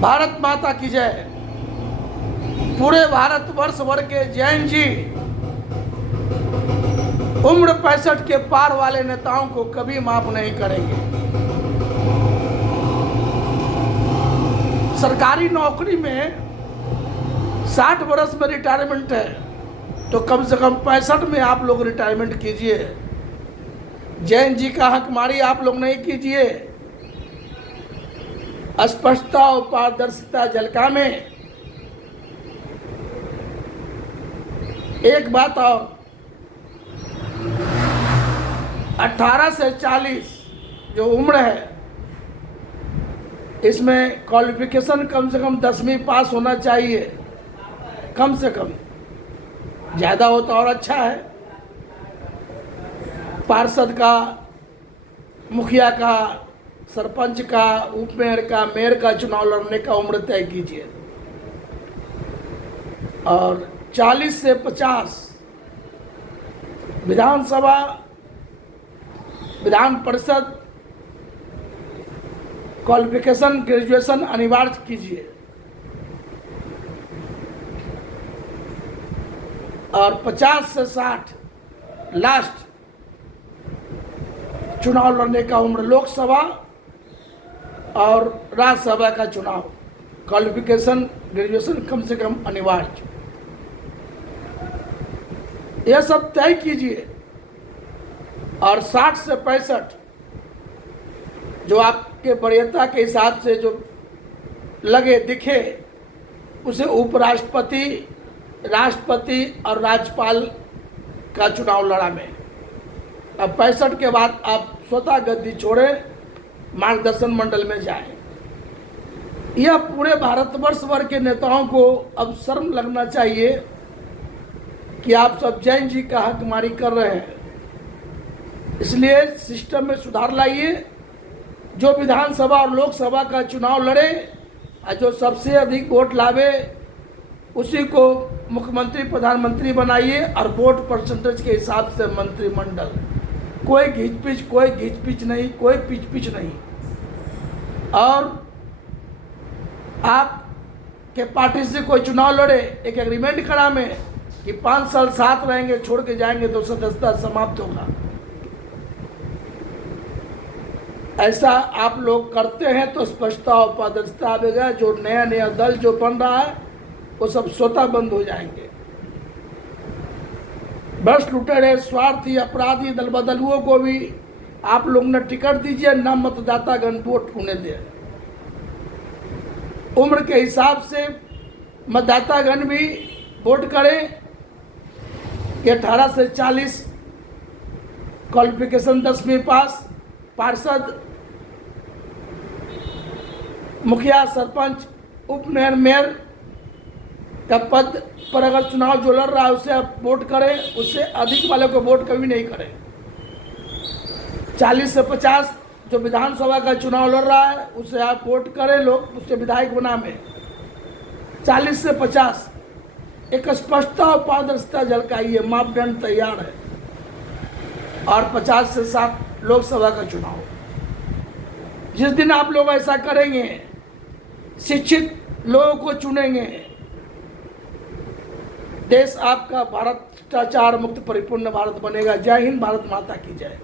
भारत माता की जय। पूरे भारतवर्ष भर के जैन जी उम्र 65 के पार वाले नेताओं को कभी माफ नहीं करेंगे। सरकारी नौकरी में 60 वर्ष में रिटायरमेंट है, तो कम से कम 65 में आप लोग रिटायरमेंट कीजिए। जैन जी का हकमारी आप लोग नहीं कीजिए। स्पष्टता और पारदर्शिता झलका में एक बात और, 18 से 40 जो उम्र है, इसमें क्वालिफिकेशन कम से कम 10वीं पास होना चाहिए, कम से कम। ज़्यादा हो तो और अच्छा है। पार्षद का, मुखिया का, सरपंच का, उप मेयर का, मेयर का चुनाव लड़ने का उम्र तय कीजिए। और 40 से 50 विधानसभा, विधान परिषद क्वालिफिकेशन ग्रेजुएशन अनिवार्य कीजिए। और 50 से 60 लास्ट चुनाव लड़ने का उम्र, लोकसभा और राज्यसभा का चुनाव क्वालिफिकेशन ग्रेजुएशन कम से कम अनिवार्य। यह सब तय कीजिए। और 60 से 65 जो आपके वरीयता के हिसाब से जो लगे दिखे, उसे उपराष्ट्रपति, राष्ट्रपति और राज्यपाल का चुनाव लड़ा में। अब 65 के बाद आप स्वतः गद्दी छोड़े, मार्गदर्शन मंडल में जाएं। यह पूरे भारतवर्ष भर के नेताओं को अब शर्म लगना चाहिए कि आप सब जैन जी का हकमारी कर रहे हैं। इसलिए सिस्टम में सुधार लाइए। जो विधानसभा और लोकसभा का चुनाव लड़े और जो सबसे अधिक वोट लावे, उसी को मुख्यमंत्री प्रधानमंत्री बनाइए और वोट परसेंटेज के हिसाब से मंत्रिमंडल। कोई घिच-पिच नहीं, कोई पिच नहीं। और आप के पार्टी से कोई चुनाव लड़े, एक एग्रीमेंट करा में कि 5 साल साथ रहेंगे, छोड़ के जाएंगे तो सदस्यता समाप्त होगा। ऐसा आप लोग करते हैं तो स्पष्टता और पारदर्शिता आएगा। जो नया दल जो बन रहा है, वो सब स्वतः बंद हो जाएंगे। भ्रष्ट, लुटेरे, स्वार्थी, अपराधी दल बदलुओं को भी आप लोग न टिकट दीजिए, न मतदातागण वोट होने दें। उम्र के हिसाब से मतदातागण भी वोट करें कि 18 से 40 क्वालिफिकेशन 10वीं पास, पार्षद, मुखिया, सरपंच, उप मेयर, मेयर का पद पर अगर चुनाव जो लड़ रहा है उसे आप वोट करें। उससे अधिक वाले को वोट कभी नहीं करें। 40 से 50 जो विधानसभा का चुनाव लड़ रहा है, उसे आप वोट करें, लोग उससे विधायक बना में। 40 से 50 एक स्पष्टता और पारदर्शिता झलकाइए, मापदंड तैयार है। और 50 से 60 लोकसभा का चुनाव। जिस दिन आप लोग ऐसा करेंगे, शिक्षित लोगों को चुनेंगे, देश आपका भ्रष्टाचार मुक्त परिपूर्ण भारत बनेगा। जय हिंद, भारत माता की जय।